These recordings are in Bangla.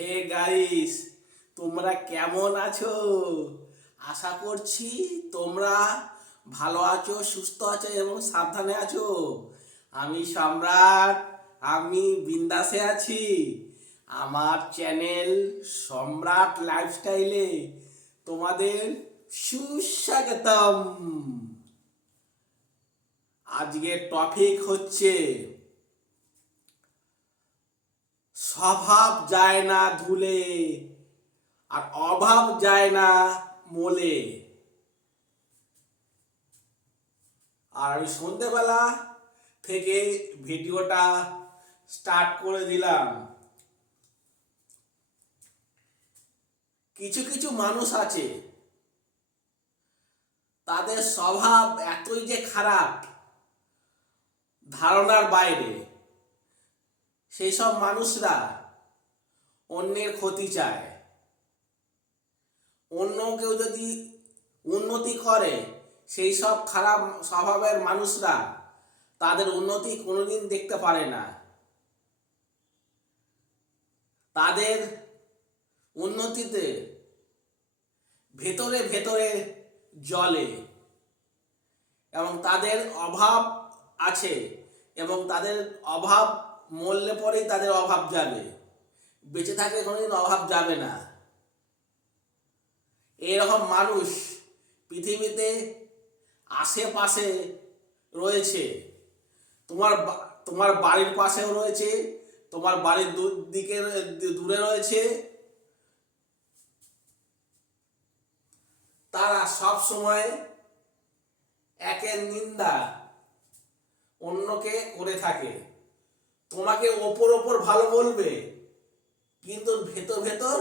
হে গাইস, তোমরা কেমন আছো? আশা করছি তোমরা ভালো আছো, সুস্থ আছো এবং সাবধানে আছো। আমি সম্রাট, আমি বিন্দাসে আছি। আমার চ্যানেল সম্রাট লাইফস্টাইলে তোমাদের সুস্বাগতম। আজকের টপিক হচ্ছে স্বভাব যায় না ধুলে আর অভাব যায় না মোলে। আর আমি সন্ধেবেলা থেকে ভিডিওটা স্টার্ট করে দিলাম। কিছু কিছু মানুষ আছে, তাদের স্বভাব এতই যে খারাপ ধারণার বাইরে। সেই সব মানুষরা অন্যের ক্ষতি চায়। অন্য কেউ যদি উন্নতি করে, সেই সব খারাপ স্বভাবের মানুষরা তাদের উন্নতি কোনোদিন দেখতে পারে না। তাদের উন্নতিতে ভেতরে ভেতরে জলে এবং তাদের অভাব আছে এবং তাদের অভাব মরলে পরেই তাদের অভাব যাবে বেঁচে থাকলে কোনোদিন অভাব যাবে না। এরকম মানুষ পৃথিবীতে আশেপাশে রয়েছে। তোমার তোমার বাড়ির পাশেও রয়েছে, তোমার বাড়ির দিকে, দূরে রয়েছে। তারা সব সময় একের নিন্দা অন্যকে করে থাকে। তোমাকে ওপর ওপর ভালো বলবে। কিন্তু ভেতর ভেতর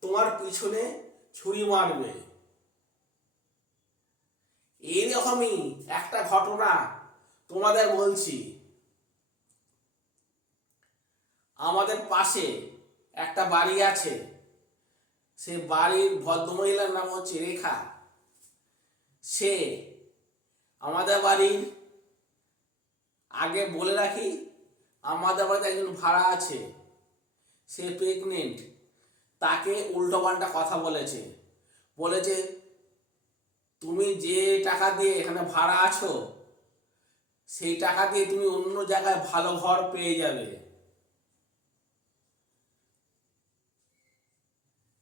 তোমার পিছনে ছুরি মারবে। এইরকমই একটা ঘটনা তোমাদের বলছি। আমাদের পাশে একটা বাড়ি আছে। সে বাড়ির ভদ্রমহিলার নাম হচ্ছে রেখা। সে আমাদের বাড়ির আগে বলে রাখি, আমাদের বাড়িতে একজন ভাড়া আছে। সে প্রেগনেন্ট তাকে উল্টো পাল্টা কথা বলেছে। বলেছে, তুমি যে টাকা দিয়ে এখানে ভাড়া আছো, সেই টাকা দিয়ে তুমি অন্য জায়গায় ভালো ঘর পেয়ে যাবে।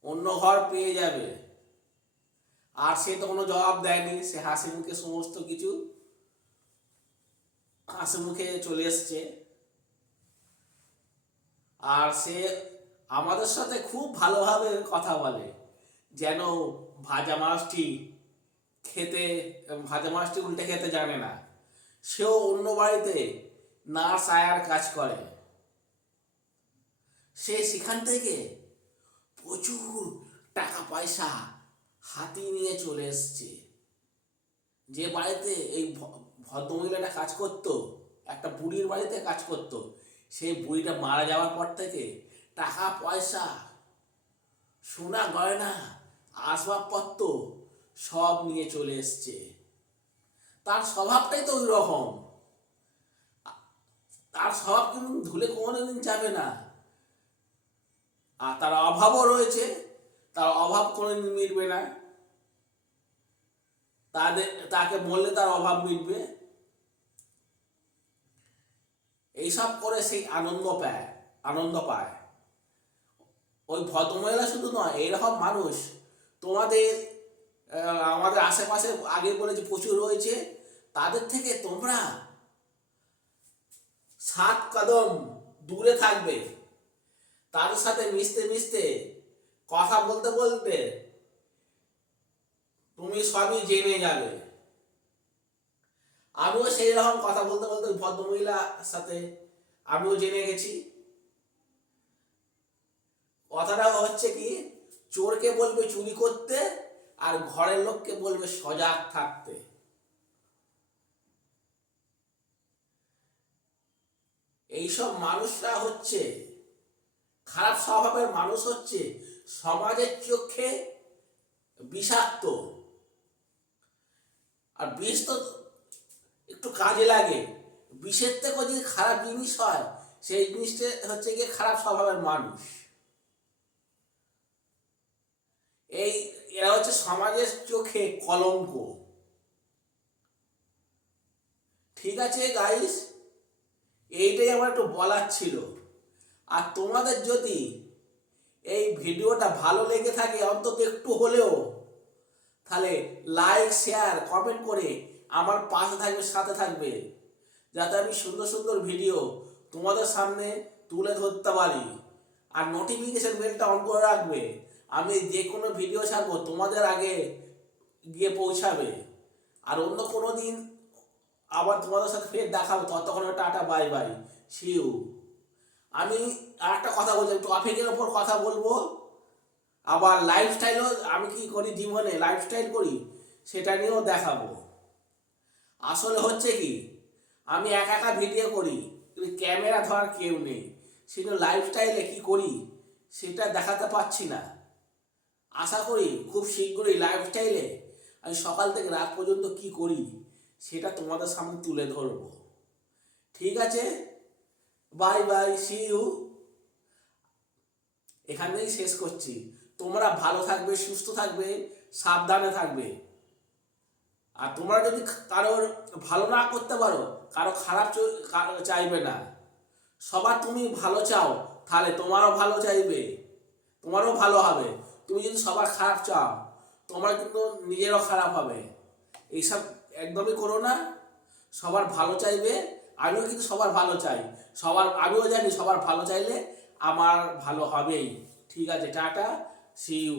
অন্য ঘর পেয়ে যাবে। আর সে তো কোনো জবাব দেয়নি, সে হাসি মুখে সমস্ত কিছু হাসি মুখে চলে এসছে। আর সে আমাদের সাথে খুব ভালোভাবে কথা বলে, যেন ভাজা মাছটি খেতে, ভাজা মাছটি উল্টে খেতে জানে না। সেও অন্য বাড়িতে নার্স আয়ার কাজ করে। সে সেখান থেকে প্রচুর টাকা পয়সা হাতি নিয়ে চলে এসছে। যে বাড়িতে এই ভদ্রমহিলাটা কাজ করতো, একটা বুড়ির বাড়িতে কাজ করতো সেই বুড়িটা মারা যাওয়ার পর থেকে টাকা, পয়সা, সোনা, গয়না, আসবাবপত্র সব নিয়ে চলে এসছে। তার স্বভাবটাই তো ওই রকম তার স্বভাব কিন্তু ধুলে কোনোদিন যাবে না। আর তার অভাবও রয়েছে, তার অভাব কোনোদিন মিটবে না। তাদের, তাকে বললে তার অভাব মিটবে। এইসব করে সেই আনন্দ পায় আনন্দ পায়। ওই ভদ্রমহিলা শুধু নয় এরকম মানুষ তোমাদের আমাদের আশেপাশে আগে বলেছে প্রচুর রয়েছে, তাদের থেকে তোমরা সাত কদম দূরে থাকবে। তাদের সাথে মিশতে মিশতে, কথা বলতে বলতে তুমি সবই জেনে যাবে। আমিও সেই রকম কথা বলতে বলতে ভদ্রমহিলার সাথে আমিও জেনে গেছি। কথাটা হচ্ছে কি, চোরকে বলবে চুরি করতে আর ঘরের লোককে বলবে সজাগ থাকতে। এইসব মানুষরা হচ্ছে, খারাপ স্বভাবের মানুষ হচ্ছে সমাজের চোখে বিষাক্ত। আর বিষ তো একটু কাজে লাগে। বিষের থেকেও যদি খারাপ জিনিস হয়, সেই জিনিসটা হচ্ছে গিয়ে খারাপ স্বভাবের মানুষ। এই, এরা হচ্ছে সমাজের চোখে কলঙ্ক। ঠিক আছে গাইস এইটাই আমার একটু বলার ছিল। আর তোমাদের যদি এই ভিডিওটা ভালো লেগে থাকে অন্তত একটু হলেও, তাহলে লাইক শেয়ার কমেন্ট করে আমার পাশে থাকবে, সাথে থাকবে। যাতে আমি সুন্দর সুন্দর ভিডিও তোমাদের সামনে তুলে ধরতে পারি। আর নোটিফিকেশন বেলটা অন করে রাখবে। আমি যে কোনো ভিডিও ছাড়বো, তোমাদের আগে গিয়ে পৌঁছাবে। আর অন্য কোনো দিন আবার তোমাদের সাথে ফের দেখাবো ততক্ষণ টাটা বাই বাই সিউ আমি আর একটা কথা বলছি টপিকের ওপর কথা বলব। আবার লাইফস্টাইলও আমি কি করি জীবনে? লাইফস্টাইল করি, সেটা নিয়েও দেখাবো। আসলে হচ্ছে কি? আমি একা একা ভিডিও করি, কিন্তু ক্যামেরা ধরার কেউ নেই। সেজন্য লাইফস্টাইলে কি করি? সেটা দেখাতে পারছি না। আশা করি খুব শীঘ্রই লাইফস্টাইলে আমি সকাল থেকে রাত পর্যন্ত কি করি, সেটা তোমাদের সামনে তুলে ধরবো। ঠিক আছে? বাই বাই সি ইউ এখানেই শেষ করছি। তোমরা ভালো থাকবে, সুস্থ থাকবে, সাবধানে থাকবে। আর তোমরা যদি কারোর ভালো না করতে পারো, কারও খারাপ চাইবে না। সবার তুমি ভালো চাও, তাহলে তোমারও ভালো চাইবে, তোমারও ভালো হবে। তুমি যদি সবার খারাপ চাও, তোমার কিন্তু নিজেরও খারাপ হবে। এইসব একদমই করো না। সবার ভালো চাইবে, আমিও কিন্তু সবার ভালো চাই। সবার, আমিও জানি সবার ভালো চাইলে আমার ভালো হবেই। ঠিক আছে, টাটা সি ইউ